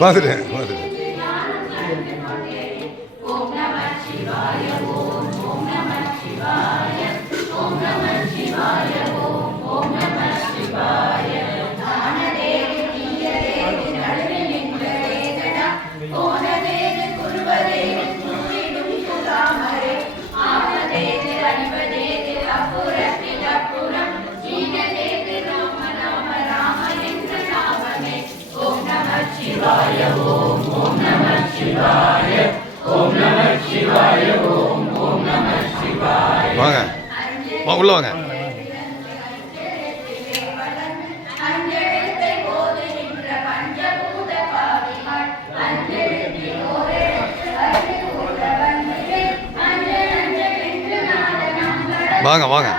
バグレンマグレン வாங்க. வா உள்ள வாங்க. வாங்க வாங்க.